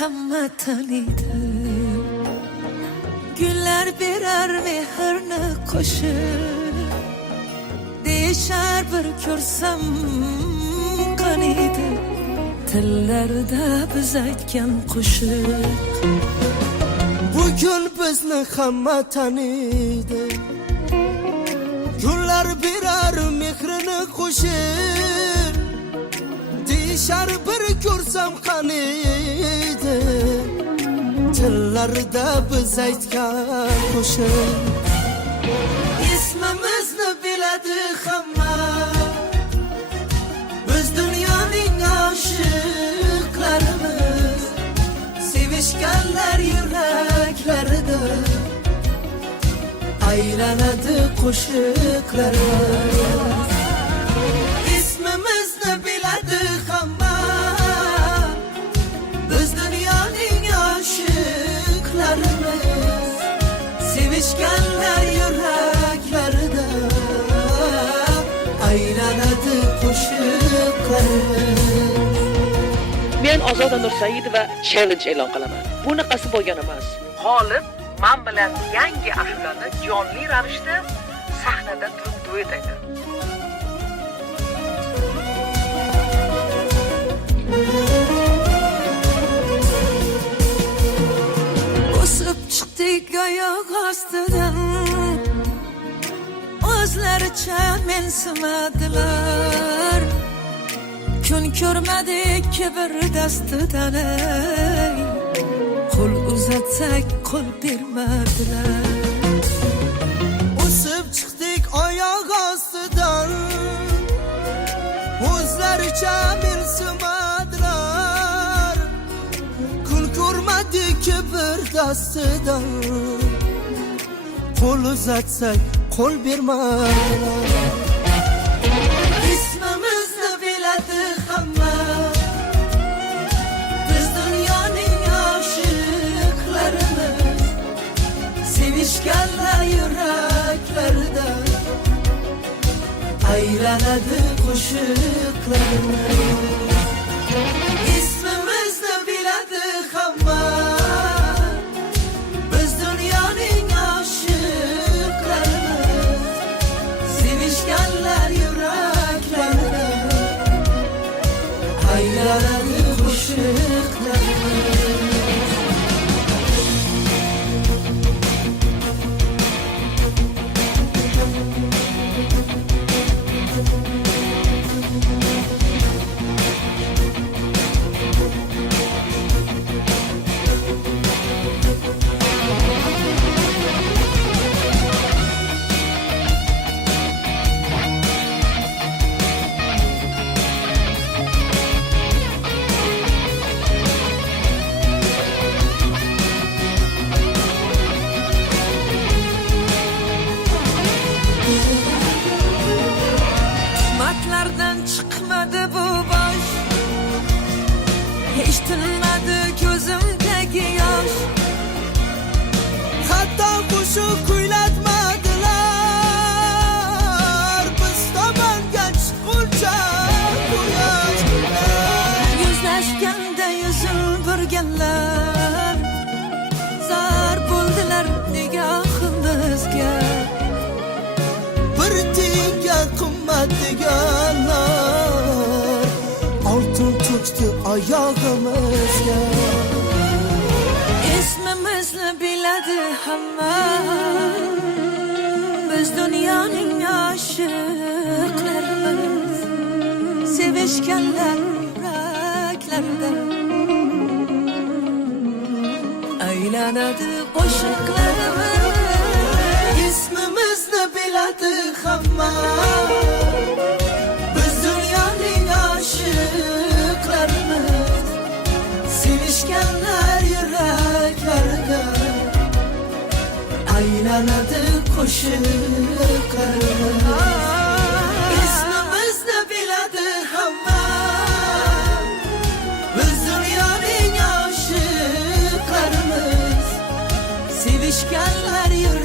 hamma tanıydı. Güller birer mehrni qo'shib, deyishar bir ko'rsam qaniydi. Tillarda biz aytgan qo'shiq. Bugün bizni hamma tanıydı. Gullar birer mehrini qo'shib, deyishar bir ko'rsam qaniydi. Tillarda biz aytgan qo'shiq. İsmimizni biladi hamma, biz dunyoning oshiqlarimiz. Sevishganlar yuraklarida aylanadi qo'shiqlarimiz. İsmimizni biladi hamma, biz dunyoning oshiqlarimiz. Sevishganlar yuraklarida aylanadi qo'shiqlarimiz. Men Ozoda Nursaidova challenge e'lon qilaman. Bunaqasi bo'lgan emas. G'olib men bilan yangi ashulani jonli ravishda sahnada turib duet aytadi. O'sib chiqdik oyoq ostidan, o'zlaricha mensimadilar. Kun ko'rmadik kibr dastidan, qo'l uzatsak qo'l bermadilar. O'sib chiqdik oyoq ostidan, o'zlaricha mensimadilar. Kun ko'rmadik kibr dastidan, qo'l uzatsak qo'l bermadilar. İsmimizni biladi hamma, biz dunyoning oshiqlarimiz. Sevishganlar yuraklarida aylanadi qo'shiqlarimiz. İsmimizni biladi hamma, biz dunyoning oshiqlarimiz. Sevishganlar yuraklarida aylanadi qo'shiqlarimiz. Tuhmatlardan çıkmadı bu boş, hiç tinmadi ko'zimdagi yosh. Hatto qo'shiq kuylatmadilar, biz tomonga chiqquncha quyosh. Yuzlashganda yuzin burganlar, zar bo'ldilar nigohimizga. Bir tiyinga qimmat deganlar, oltin to'kdi oyog'imizga. İsmimizni biladi hamma, biz dunyoning oshiqlarimiz. Sevishganlar yuraklarida aylanadi qo'shiqlarimiz. İsmimizni biladi hamma, biz dunyoning oshiqlarimiz. Sevishganlar yuraklarida aylanadi qo'shiqlarimiz. İsmimizni biladi hamma, biz dunyoning oshiqlarimiz. Sevishganlar yuraklarida